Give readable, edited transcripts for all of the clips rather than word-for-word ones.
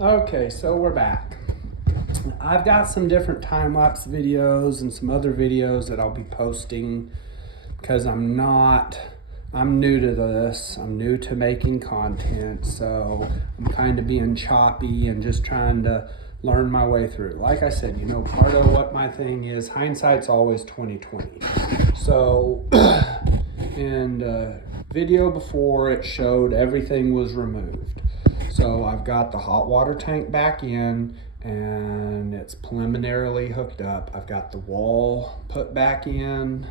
Okay, so we're back. I've got some different time-lapse videos and some other videos that I'll be posting because I'm new to this. I'm new to making content, so I'm kind of being choppy and just trying to learn my way through. Like I said, part of what my thing is, hindsight's always 2020. So in the video before, it showed everything was removed. So I've got the hot water tank back in and it's preliminarily hooked up. I've got the wall put back in.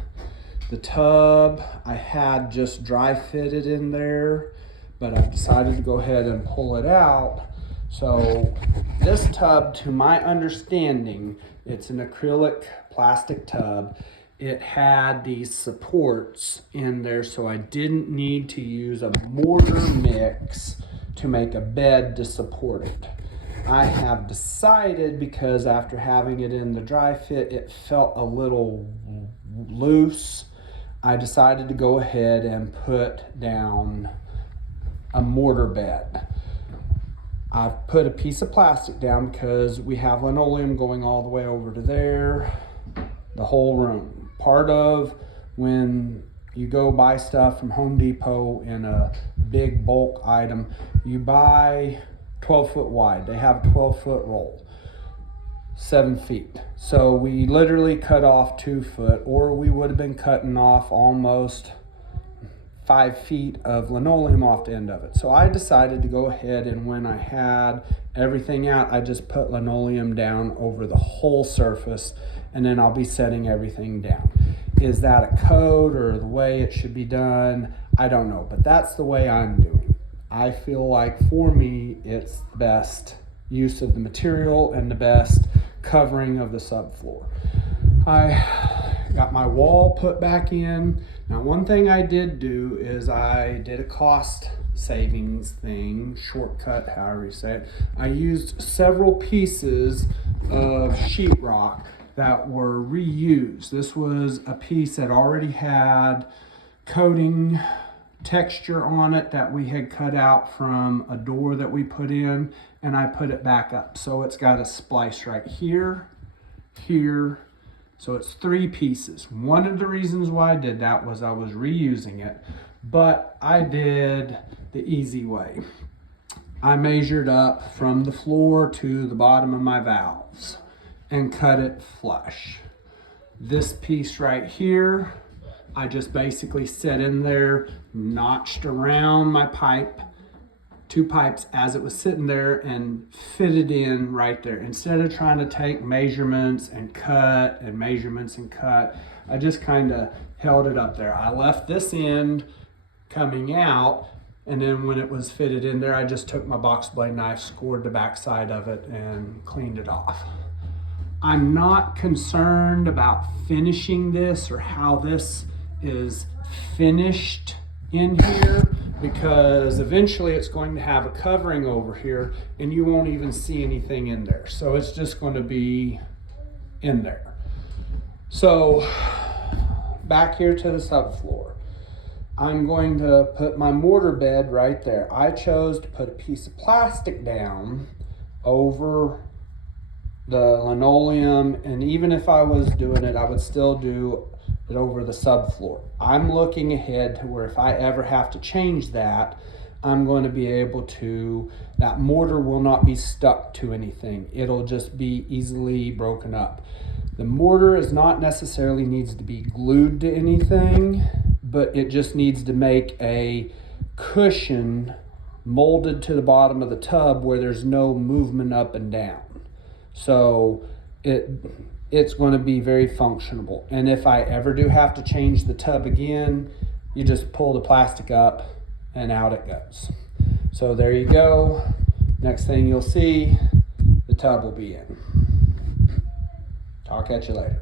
The tub I had just dry fitted in there, but I've decided to go ahead and pull it out. So this tub, to my understanding, it's an acrylic plastic tub. It had these supports in there, so I didn't need to use a mortar mix to make a bed to support it. I have decided, because after having it in the dry fit, it felt a little loose. I decided to go ahead and put down a mortar bed. I've put a piece of plastic down because we have linoleum going all the way over to there, the whole room. Part of when you go buy stuff from Home Depot in a big bulk item, you buy 12 foot wide. They have a 12-foot roll, 7 feet. So we literally cut off 2 foot, or we would have been cutting off almost 5 feet of linoleum off the end of it. So I decided to go ahead, and when I had everything out, I just put linoleum down over the whole surface, and then I'll be setting everything down. Is that a code or the way it should be done? I don't know, but that's the way I'm doing. I feel like for me, it's the best use of the material and the best covering of the subfloor. I got my wall put back in. Now, one thing I did do is I did a cost savings thing, shortcut, however you say it. I used several pieces of sheetrock that were reused. This was a piece that already had coating texture on it that we had cut out from a door that we put in, and I put it back up. So it's got a splice right here, here. So it's 3 pieces. One of the reasons why I did that was I was reusing it, but I did the easy way. I measured up from the floor to the bottom of my valves and cut it flush. This piece right here, I just basically set in there, notched around my pipe, 2 pipes as it was sitting there, and fitted in right there. Instead of trying to take measurements and cut and measurements and cut, I just kind of held it up there. I left this end coming out, and then when it was fitted in there, I just took my box blade knife, scored the back side of it, and cleaned it off. I'm not concerned about finishing this or how this is finished in here, because eventually it's going to have a covering over here and you won't even see anything in there. So it's just going to be in there. So back here to the subfloor, I'm going to put my mortar bed right there. I chose to put a piece of plastic down over the linoleum, and even if I was doing it, I would still do it over the subfloor. I'm looking ahead to where if I ever have to change that, I'm going to be able to, that mortar will not be stuck to anything. It'll just be easily broken up. The mortar is not necessarily needs to be glued to anything, but it just needs to make a cushion molded to the bottom of the tub where there's no movement up and down. So it's going to be very functional. And if I ever do have to change the tub again, you just pull the plastic up and out it goes. So there you go. Next thing you'll see, the tub will be in. Talk at you later.